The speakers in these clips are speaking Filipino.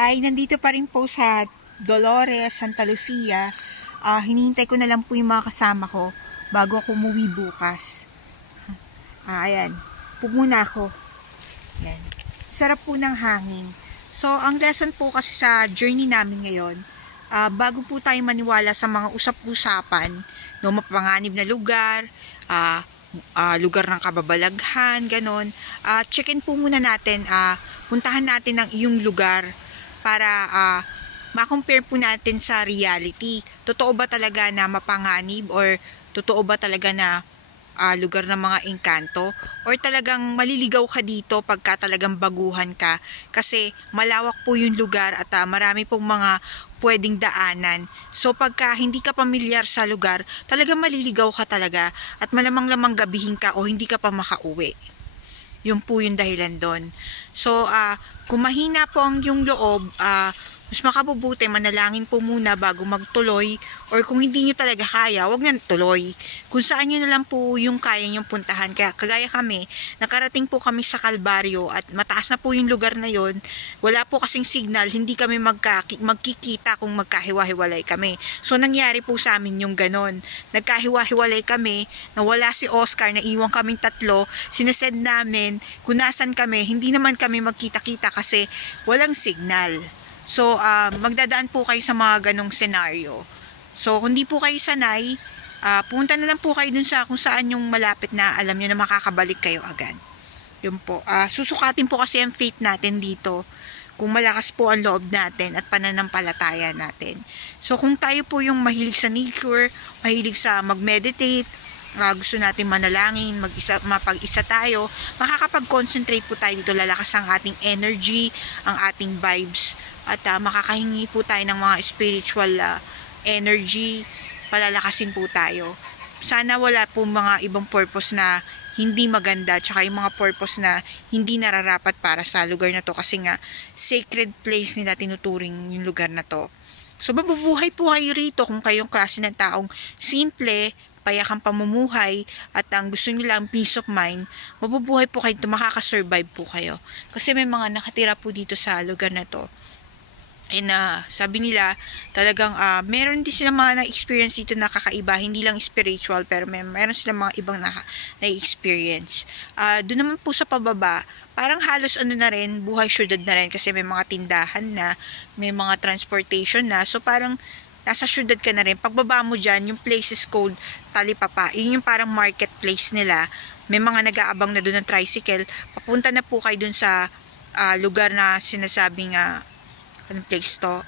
Ay, nandito pa rin po sa Dolores, Santa Lucia. Hinihintay ko na lang po yung mga kasama ko bago ako umuwi bukas. Ayan. Pumuna ako. Ayan. Sarap po ng hangin. So, ang lesson po kasi sa journey namin ngayon, bago po tayo maniwala sa mga usap-usapan, no, mapanganib na lugar, lugar ng kababalaghan, ganon, check-in po muna natin, puntahan natin ang iyong lugar para ma-compare po natin sa reality. Totoo ba talaga na mapanganib or totoo ba talaga na lugar ng mga engkanto, or talagang maliligaw ka dito pagka talagang baguhan ka kasi malawak po yung lugar at marami pong mga pwedeng daanan. So pagka hindi ka pamilyar sa lugar, talagang maliligaw ka talaga at malamang-lamang gabihin ka o hindi ka pa makauwi. Yun po yung dahilan doon. So kung mahina po ang yung loob, mas makabubuti manalangin po muna bago magtuloy, or kung hindi nyo talaga kaya, wag na tuloy. Kung saan nyo na lang po yung kaya nyong puntahan. Kaya kagaya kami, nakarating po kami sa Kalbaryo at mataas na po yung lugar na yon. Wala po kasing signal, hindi kami magkikita kung magkahiwa-hiwalay kami. So nangyari po sa amin yung ganon. Nagkahiwa-hiwalay kami, nawala si Oscar, naiwan kaming tatlo, sinesend namin kung nasan kami, hindi naman kami magkita-kita kasi walang signal. So, magdadaan po kayo sa mga ganong senaryo. So, kung di po kayo sanay, punta na lang po kayo dun sa kung saan yung malapit na alam nyo na makakabalik kayo agad. Yun po. Susukatin po kasi ang faith natin dito kung malakas po ang loob natin at pananampalataya natin. So, kung tayo po yung mahilig sa nature, mahilig sa mag-meditate, gusto natin manalangin, mapag-isa tayo, makakapag-concentrate po tayo dito, lalakas ang ating energy, ang ating vibes, at makakahingi po tayo ng mga spiritual energy, palalakasin po tayo. Sana wala po mga ibang purpose na hindi maganda, tsaka yung mga purpose na hindi nararapat para sa lugar na to, kasi nga sacred place nila tinuturing yung lugar na to. So mabubuhay po kayo rito kung kayong klase ng taong simple, payakang pamumuhay at ang gusto nyo lang peace of mind, mabubuhay po kayo dito, makakasurvive po kayo. Kasi may mga nakatira po dito sa lugar na to. And sabi nila, talagang meron din silang mga na-experience dito na kakaiba, hindi lang spiritual, pero meron silang mga ibang na-experience. Doon naman po sa pababa, parang halos ano na rin, buhay syudad na rin, kasi may mga tindahan na, may mga transportation na, so parang nasa syudad ka na rin. Pagbaba mo dyan, yung place is called Talipapa. Yun yung parang marketplace nila. May mga nag-aabang na doon ng tricycle. Papunta na po kayo doon sa lugar na sinasabing anong place to?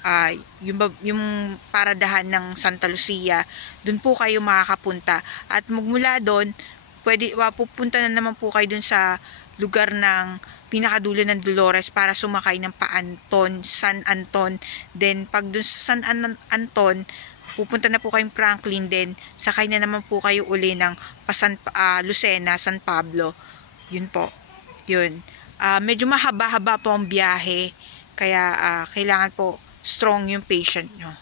Yung paradahan ng Santa Lucia. Doon po kayo makakapunta. At magmula doon, pupunta na naman po kayo doon sa lugar ng pinakadulo ng Dolores para sumakay ng San Anton. Then pag doon sa San Anton, pupunta na po kayong Franklin, din sakay na naman po kayo uli ng Lucena, San Pablo. Yun po. Yun. Medyo mahaba-haba po ang biyahe, kaya kailangan po strong yung patient nyo.